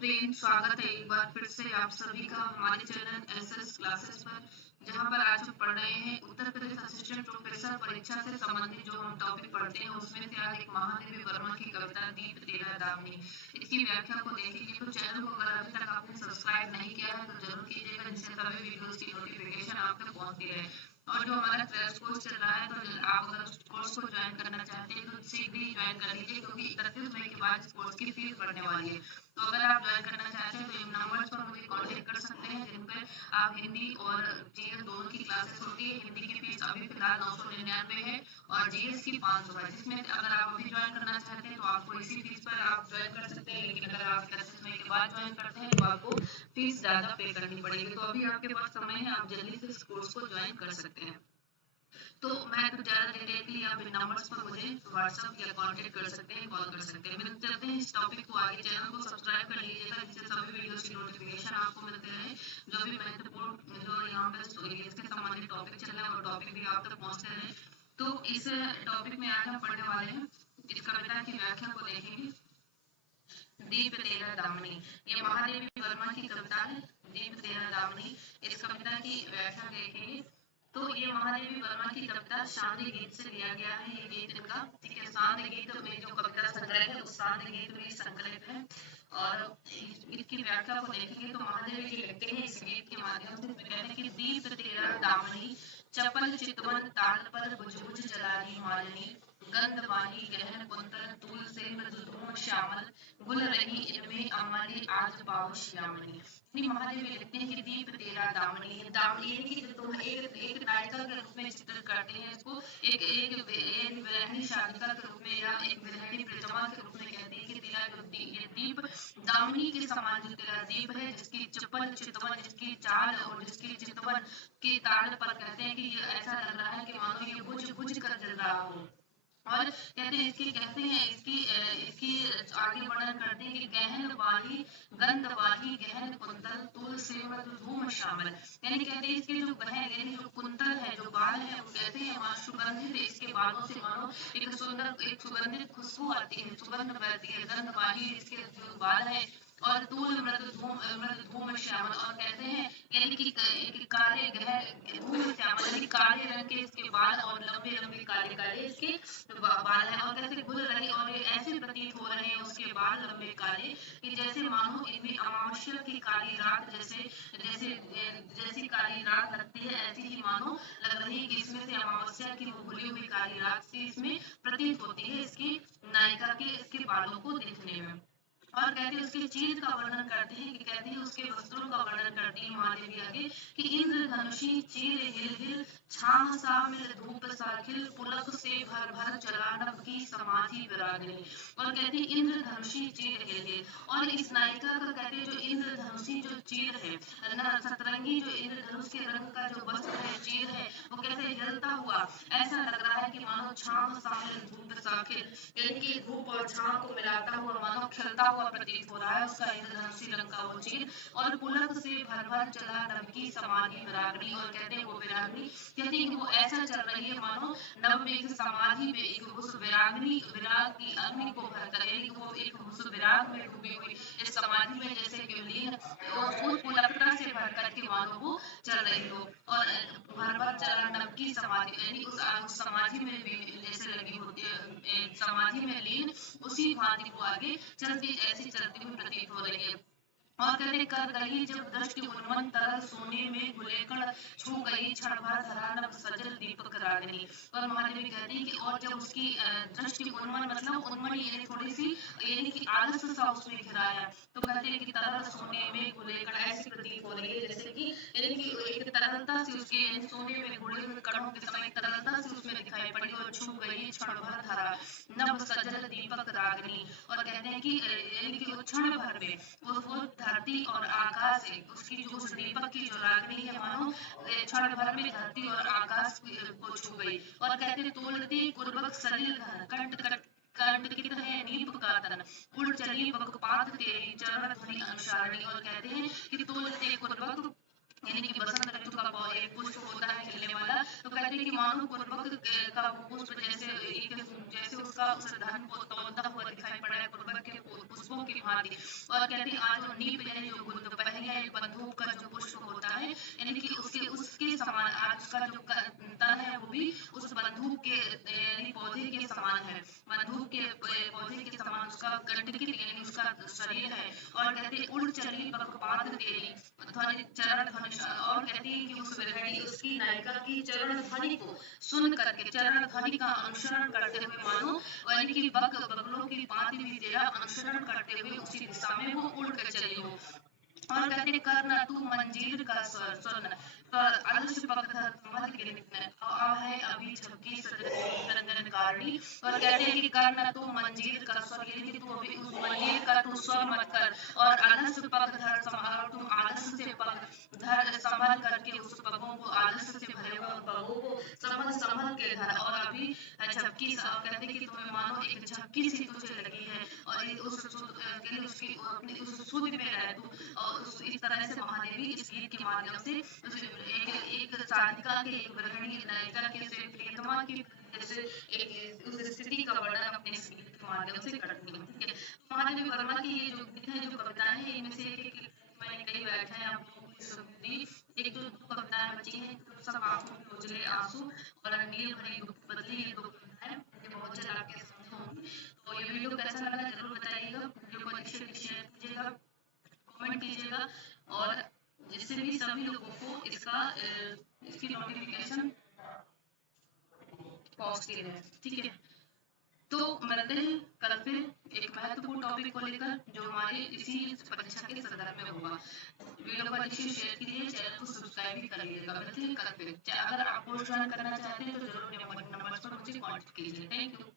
Friend, स्वागत है एक बार फिर से आप सभी का हमारे चैनल एसएस क्लासेस पर, जहां पर आज हम पढ़ रहे हैं उत्तर प्रदेश असिस्टेंट प्रोफेसर परीक्षा से संबंधित जो हम टॉपिक पढ़ते हैं उसमें से आज एक महादेवी वर्मा की कविता दीप तेरा दामनी, इसकी व्याख्या को देखेंगे। तो चैनल को अगर अभी तक आपने सब्सक्राइब नहीं किया है तो जरूर कीजिएगा, जिससे सभी वीडियोस की नोटिफिकेशन आप तक पहुंचती रहे। और जो हमारा क्रैश कोर्स चल रहा है, तो आप अगर उस कोर्स को ज्वाइन करना चाहते हैं तो शीघ्र ही ज्वाइन कर लीजिए, क्योंकि 31 मई के बाद इस कोर्स की फीस बढ़ने वाली है। तो अगर आप ज्वाइन करना चाहते हैं तो इन नंबर्स पर मुझे कॉन्टेक्ट कर सकते हैं, जिन पर आप हिंदी और जीएस दोनों की क्लासेस होती है। हिंदी की फीस अभी फिलहाल 999 है और जीएस की 500 है, जिसमें अगर आप अभी ज्वाइन करना चाहते हैं तो आपको इसी फीस पर आप ज्वाइन कर सकते हैं। लेकिन अगर आप 31 मई के बाद ज्वाइन करते हैं तो आपको फीस ज़्यादा पे करनी पड़ेगी। तो अभी आपके पास समय है, आप जल्दी से इस कोर्स को ज्वाइन कर सकते हैं। तो मैं कुछ ज़्यादा डिटेल के लिए आप इन नंबर्स पर मुझे व्हाट्सअप या कॉन्टेक्ट कर सकते हैं, कॉल कर सकते हैं। मिल चलते हैं इस टॉपिक को आगे। चैनल को सब्सक्राइब कर लीजिएगा, जिससे सभी वीडियोस की नोटिफिकेशन आपको मिलते रहे। जो भी महत्वपूर्ण जो यहाँ पे इसके संबंधित टॉपिक चल रहे हैं वो टॉपिक भी आप तक पहुँचते रहे। तो इस टॉपिक में आज हम पढ़ने वाले हैं, इस कविता की व्याख्या को देखेंगे। दीप तेरा दामनी, ये महादेवी वर्मा की कविता है, दीप तेरा दामनी। इस कविता की व्याख्या देखेंगे। तो ये महादेवी वर्मा की कविता शांति गीत से लिया गया है। ये गीत इनका, ठीक है, शांति गीत में जो कविता संग्रह है उस शांति गीत में संकलित है। और इसकी व्याख्या को देखेंगे तो महादेवी जी लिखते हैं इस गीत के माध्यम से, कहते हैं कि दीप तेरा दामनी, चपल चितवन ताल पर बुझ बुझ जलाली मालिनी, गंध वाही गहन कुंतल तूल से मृदुधूम श्यामल, गुल रही इनमें अमली आज पाओ श्यामली। महादेवी लिखते हैं कि दीप तेरा दामनी, दामनी की तो एक नायिका के रूप में चित्रित करते हैं इसको, एक एक विरहिणी शालिका के रूप में या एक विरहिणी प्रियतमा के रूप में कहते हैं कि तेरा ये दीप दामनी के समान जो तेरा दीप है, जिसकी चपल चितवन, जिसकी चाल और जिसकी चितवन के ताल पर कहते हैं कि ऐसा लग रहा है कि मानो ये बुझ बुझ कर जल रहा हो। और कहते हैं इसकी आगे वर्णन करते हैं कि गहन वाही गंध वाही गहन कुंतल तुल से धूम शामल, यानी कहते हैं इसके जो गहन यानी जो कुंतल है, जो बाल है, वो कहते हैं सुगंधित, इसके बालों से मानो एक सुगंधित खुशबू आती है, सुगंध बहती है। गंध वाही इसके जो बाल है, और तूल मृद धूम श्यामल, और कहते हैं यानी कि काले धूम श्यामल यानी काले रंग के इसके बाल और लंबे लंबे काले काले इसके बाल है। और कैसे गुल रहे, और ये ऐसे प्रतीत हो रहे हैं उसके बाल लंबे काले कि जैसे मानो इनमें अमावस्या की काली रात जैसे जैसे जैसी काली रात लगती है, ऐसी ही मानो लग रही है कि इसमें से अमावस्या की वो भूली हुई काली रात सी इसमें प्रतीत होती है इसकी नायिका के इसके बालों को देखने में। और कहते हैं उसके चीर का वर्णन करते हैं कि कहते हैं उसके वस्त्रों का वर्णन करती है महादेवी आगे कि इंद्र धनुषी चीर हिल हिल छाह सा मिल धूप साखिल पुलक से भर भर चला नभ की समाधि विरागिनी। और कहते हैं इंद्र धनुषी चीर हिल हिल, और इस नायिका का कहते हैं जो इंद्र धनुषी जो चीर है ना, सतरंगी जो इंद्र धनुष के रंग का जो वस्त्र है, चीर है, वो कैसे हिलता हुआ ऐसा लग रहा है कि मानो छाह सा मिल धूप साखिल, यानी कि धूप और छाह को मिलाता हुआ मानो खिलता हुआ प्रतीत हो रहा है उसका इंद्रधनुषी रंग का वो चीर। और पुलक से भर भर चला नभ की समाधि विरागनी, और कहते हैं वो विरागनी कहते हैं वो ऐसा चल रही है मानो नभ में एक समाधि में एक उस विराग की अग्नि को भरकर, यानी वो एक उस विराग में डूबी हुई इस समाधि में जैसे कि लीन उस पुलकता से भर करके मानो वो चल रही हो। और भर भर चला नभ की समाधि यानी उस समाधि में भी जैसे लगी होती है, समाधि में लीन उसी भांति को आगे चलती ऐसी चलती हुई प्रतीत हो रही है। और कहते कर गई जब दृष्टि उन्मन तरल सोने में गुलेकड़ छू गई क्षण भर धरा नभ सजल दीपक रागिनी। और महादेवी कहती है कि और जब उसकी दृष्टि उन्मन मतलब उन्मन यानी थोड़ी सी यानी कि आलस सा उसमें घिराया, तो कहते हैं कि तरल सोने में गुलेकड़ ऐसी प्रतीत हो रही है जैसे कि यानी कि एक तरलता से उसके सोने में घुले हुए कणों के समय तरलता से उसमें दिखाई पड़ी, और छू गई क्षण भर धरा नभ सजल दीपक रागिनी। और कहते हैं कि यानी कि क्षण भर में वो धरती और आकाश है उसकी जो उस दीपक की जो रागनी है मानो क्षण भर में धरती और आकाश को छू गई। और कहते हैं तोलते कुर्बक सलिल धन कंठ कंटकित है नीप का तन, उड़ चली वकपात तेरी चरण ध्वनि अनुसारणी। और कहते हैं कि तोलते कुर्बक यानी कि बसंत ऋतु का एक पुष्प होता है खिलने वाला, तो कहते हैं कि मानो कुर्बक का पुष्प जैसे जैसे उसका उस धन को तोलता हुआ दिखाई पड़ा है, कुर्बक के पुष्पों पुष्पों की भांति। और कहते हैं आज नीप यानी जो पहले बंदूक का जो पुष्प होता है, यानी कि उसके उसके समान आज का जो तन है वो भी उस बंदूक के यानी पौधे के समान है। बंदूक के पौधे के समान उसका गंडकी यानी उसका शरीर है। और कहते हैं उड़ चली बकबाद तेरी ध्वनि चरण ध्वनि। और कहती है कि उस विरहिणी उसकी नायिका की चरण ध्वनि को सुन करके, चरण ध्वनि का अनुसरण करते हुए मानो, यानी कि बगलों की भांति भी तेरा अनुसरण करते हुए उसी दिशा में वो उड़ कर चली हो। और कहते हैं करना तू मंजीर का स्वर सुन पर आलस्य पगधर मद के निकने है अभी झपकी सदन कारणी। और कहते हैं कि करना तू मंजीर का स्वर, यानी कि तू अभी उस मंजीर का तू स्वर मत कर। और आलस्य पगधर संभाल, तुम आलस्य से पग धर संभाल करके उस पगों को, आलस्य से भरे हुए पगों को संभल संभल के धर। और अभी झपकी कहते हैं कि तुम्हें मानो एक झपकी सी तुझे लगी है और उसकी अपनी उस सुध में रह तू। और इस तरह से महादेवी इस गीत के माध्यम से एक साधिका के, एक गृहिणी नायिका के से प्रियतमा की जैसे एक उस स्थिति का वर्णन अपने इस गीत के माध्यम से करती है। ठीक है, तो महादेवी वर्मा की ये जो गीत है, जो कविताएं हैं, इनमें से मैंने कई व्याख्याएं आपको दी। एक जो कविताएं बची हैं, सब आंखों में उजले आंसू और नील भरी बदली, ये दो कविताएं मुझे बहुत अच्छा आपके समझ होंगी। तो ये वीडियो कैसा लगा जरूर बताइएगा, वीडियो को अच्छे से शेयर कीजिएगा, कमेंट कीजिएगा। और जिससे भी सभी लोगों को इसकी नोटिफिकेशन पहुंचती रहे। ठीक है, तो मिलते हैं कल फिर एक महत्वपूर्ण टॉपिक को लेकर जो हमारे इसी परीक्षा के संदर्भ में होगा। वीडियो को अच्छे से शेयर कीजिए, चैनल को सब्सक्राइब भी कर लीजिएगा। मिलते हैं कल फिर। अगर आप पोस्ट ज्वाइन करना चाहते हैं तो जरूर नंबर पर मुझे कॉन्टेक्ट कीजिए। Thank you.